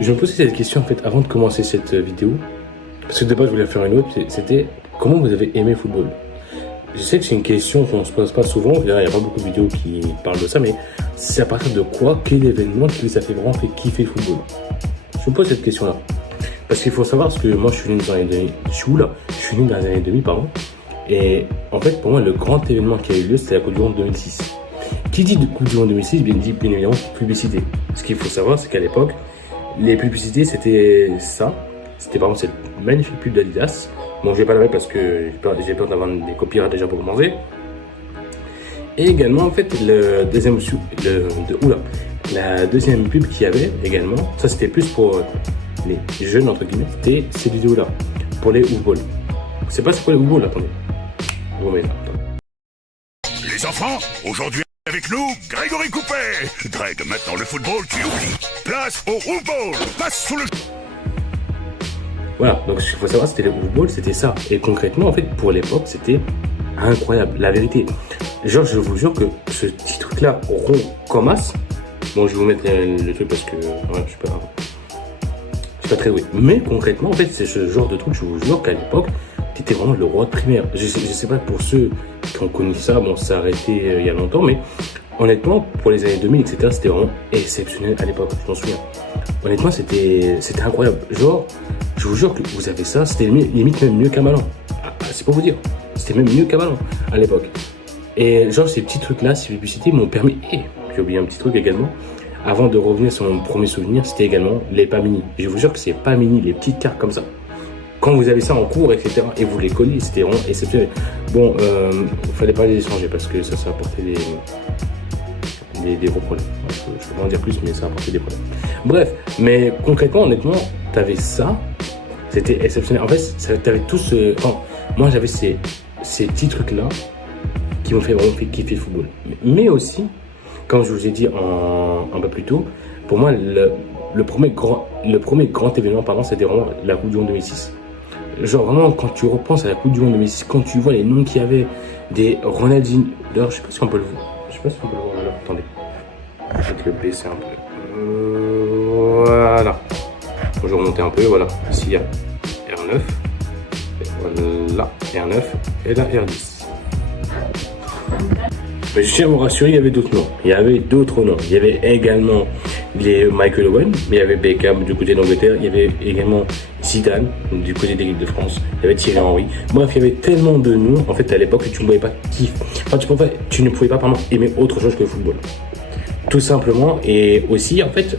Je me posais cette question en fait avant de commencer cette vidéo, parce que de base je voulais faire une autre, c'était comment vous avez aimé le football. Je sais que c'est une question qu'on se pose pas souvent, il n'y a pas beaucoup de vidéos qui parlent de ça, mais c'est à partir de quoi, quel événement qui vous a fait vraiment fait kiffer le football. Je me pose cette question là. Parce qu'il faut savoir, parce que moi je suis né dans les années 2000, pardon. Et en fait pour moi le grand événement qui a eu lieu c'était la Coupe du Monde 2006. Qui dit de Coupe du Monde 2006 bien dit bien évidemment publicité. Ce qu'il faut savoir c'est qu'à l'époque les publicités c'était ça. C'était par exemple cette magnifique pub d'Adidas. Bon je vais pas la mettre parce que j'ai peur d'avoir des copyrights déjà pour commencer. Et également en fait la deuxième pub qu'il y avait également, ça c'était plus pour les jeunes entre guillemets, c'était ces vidéos là pour les football. C'est pas c'est quoi les football, attendez. Bon, mais, les enfants, aujourd'hui avec nous, Grégory Coupet. Greg, maintenant le football tu oublies. Place au football, passe sous le... Voilà, donc ce qu'il faut savoir c'était le football, c'était ça. Et concrètement en fait pour l'époque c'était incroyable, la vérité. Genre je vous jure que ce petit truc là rond comme as, bon je vais vous mettre le truc parce que ouais, je suis pas très doué. Mais concrètement, en fait, c'est ce genre de truc, je vous jure qu'à l'époque, t'étais vraiment le roi de primaire. Je sais pas pour ceux qui ont connu ça, bon, ça a arrêté il y a longtemps, mais honnêtement, pour les années 2000, etc., c'était vraiment exceptionnel à l'époque, je m'en souviens. Honnêtement, c'était incroyable. Genre, je vous jure que vous avez ça, c'était limite même mieux qu'un ballon. C'est pour vous dire, c'était même mieux qu'un ballon à l'époque. Et genre, ces petits trucs-là, ces publicités m'ont permis, et j'ai oublié un petit truc également, avant de revenir sur mon premier souvenir, c'était également les pas mini. Je vous jure que c'est pas mini, les petites cartes comme ça. Quand vous avez ça en cours, etc., et vous les colliez, c'était vraiment exceptionnel. Bon, fallait pas les échanger parce que ça apportait des gros problèmes. Je peux pas en dire plus, mais ça apportait des problèmes. Bref, mais concrètement, honnêtement, t'avais ça, c'était exceptionnel. En fait, t'avais tout ce... Enfin, moi, j'avais ces petits trucs-là qui m'ont fait vraiment kiffer le football. Mais aussi... Comme je vous ai dit un peu plus tôt, pour moi, le premier grand événement, pardon, c'était vraiment la Coupe du Monde 2006. Genre vraiment, quand tu repenses à la Coupe du Monde 2006, quand tu vois les noms qu'il y avait, des Ronaldinho, d'ailleurs, je sais pas si on peut le voir. Je sais pas si on peut le voir. Alors, attendez. Je vais te le baisser un peu. Voilà. Je vais remonter un peu, voilà. Ici, il y a R9. Et voilà, R9. Et là, R10. Mais je tiens à vous rassurer, il y avait d'autres noms. Il y avait d'autres noms. Il y avait également les Michael Owen, mais il y avait Beckham du côté d'Angleterre. Il y avait également Zidane du côté de l'équipe de France. Il y avait Thierry Henry. Bref, il y avait tellement de noms en fait à l'époque que tu ne pouvais pas kiffer. Enfin, tu ne pouvais pas pardon, aimer autre chose que le football. Tout simplement. Et aussi en fait,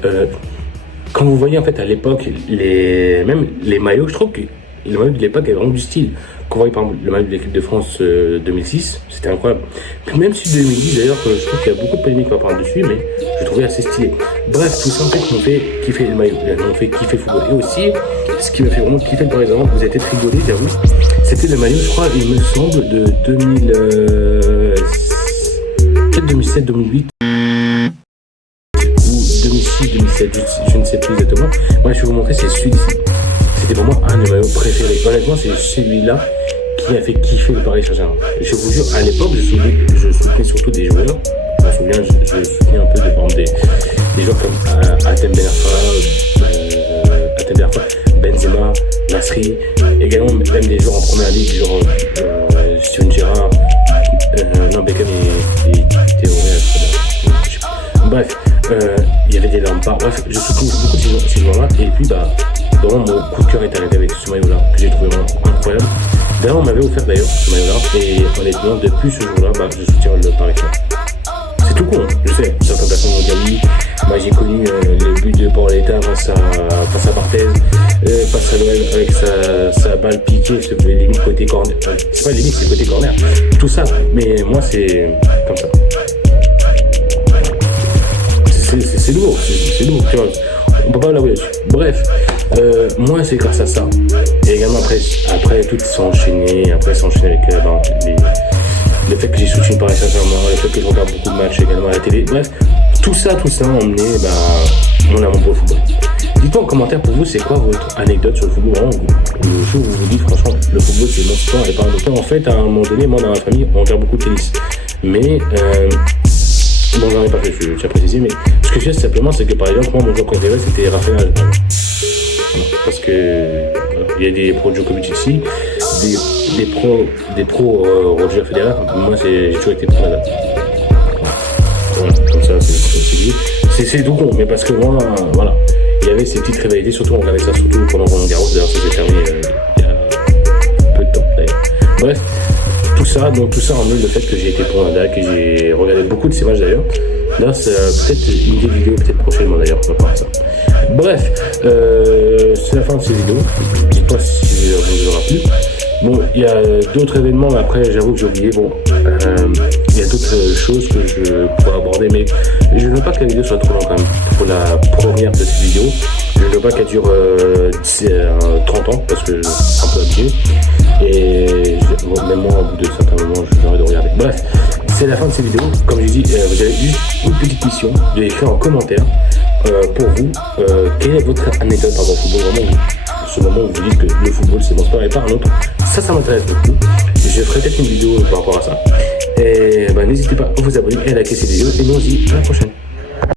quand vous voyez en fait à l'époque même les maillots, je trouve que les maillots de l'époque avaient vraiment du style. Quand on voit par exemple le maillot de l'équipe de France 2006, c'était incroyable. Puis même si 2010 d'ailleurs, je trouve qu'il y a beaucoup de polémiques par rapport dessus, mais je trouvais assez stylé. Bref, tout ça en fait m'ont fait kiffer le maillot, m'ont fait kiffer le football. Et aussi, ce qui m'a fait vraiment kiffer par exemple, vous avez peut-être rigolé, j'avoue, c'était le maillot, je crois, il me semble, de 2007, 2008 ou 2006, 2007, je ne sais plus exactement. Moi, je vais vous montrer, c'est celui-ci. C'était pour moi un de mes maillots préférés. Honnêtement, c'est celui-là qui a fait kiffer le Paris Saint-Germain. Je vous jure, à l'époque, je soutenais surtout des joueurs. Je me souviens, je soutenais un peu de, par exemple, des joueurs comme Atem Ben Arfa, Benzema, Nasri, également même des joueurs en première ligue, genre Steven Gerrard, Beckham et Théo. Bref, il y avait des Lampard. Bref, je soutenais beaucoup de ces joueurs-là. Et puis, vraiment, mon coup de cœur est arrivé avec ce maillot-là, que j'ai trouvé vraiment incroyable. D'ailleurs, on m'avait offert d'ailleurs ce maillot-là, et honnêtement, depuis ce jour-là, je soutiens le Paris Saint-Germain. C'est tout con, hein, je sais. Certaines personnes m'ont dit oui. Moi, j'ai connu le but de Paoletta face à Barthez, face à l'OM avec sa balle piquée, je te limite côté corner. C'est pas limite, c'est côté corner. Tout ça, mais moi, c'est comme ça. C'est lourd, c'est lourd, tu vois. On peut pas l'avouer là-dessus. Bref, moi c'est grâce à ça. Et également après tout s'est enchaîné. Après c'est enchaîné avec le fait que j'ai soutenu Paris Saint-Germain, le fait que je regarde beaucoup de matchs également à la télé. Bref, tout ça a emmené mon amour pour le football. Dites-moi en commentaire pour vous c'est quoi votre anecdote sur le football. Vraiment, le jour où vous vous dites franchement le football c'est mon sport et pas un autre. En fait à un moment donné, moi dans ma famille on regarde beaucoup de tennis. Mais bon j'en ai pas fait, je tiens à préciser, mais ce que je sais simplement, c'est que par exemple, moi, mon joueur préféré, c'était Rafael Nadal. Voilà. Parce que il y a des pros Djokovic ici, des pros Roger Federer. Moi, j'ai toujours été pro Nadal. Voilà, comme ça, c'est dit. C'est tout con, mais parce que moi, voilà, il y avait ces petites rivalités, surtout on regardait ça surtout pendant Roland Garros, d'ailleurs ça s'est terminé il y a peu de temps d'ailleurs. Bref, tout ça ennuie le fait que j'ai été pour Nadal, que j'ai regardé beaucoup de ces matchs d'ailleurs. Là, c'est peut-être une des vidéos, peut-être prochainement d'ailleurs, on va parler de ça. Bref, c'est la fin de ces vidéos. Dites-moi si ça vous aura plu. Bon, il y a d'autres événements, mais après, j'avoue que j'ai oublié. Bon, il y a d'autres choses que je pourrais aborder, mais je ne veux pas que la vidéo soit trop longue quand même. Pour la première de cette vidéo, je ne veux pas qu'elle dure 30 ans, parce que c'est un peu abusé. Et bon, même moi, au bout de certains moments, j'aurais de regarder. Bref, c'est la fin de cette vidéo. Comme je dis, vous avez eu une petite mission de l'écrire en commentaire pour vous. Quelle est votre anecdote par rapport au football, vraiment, ce moment où vous dites que le football c'est mon sport et pas un autre. Ça m'intéresse beaucoup. Je ferai peut-être une vidéo par rapport à ça. Et bah, n'hésitez pas à vous abonner et à liker cette vidéo. Et nous on se dit à la prochaine.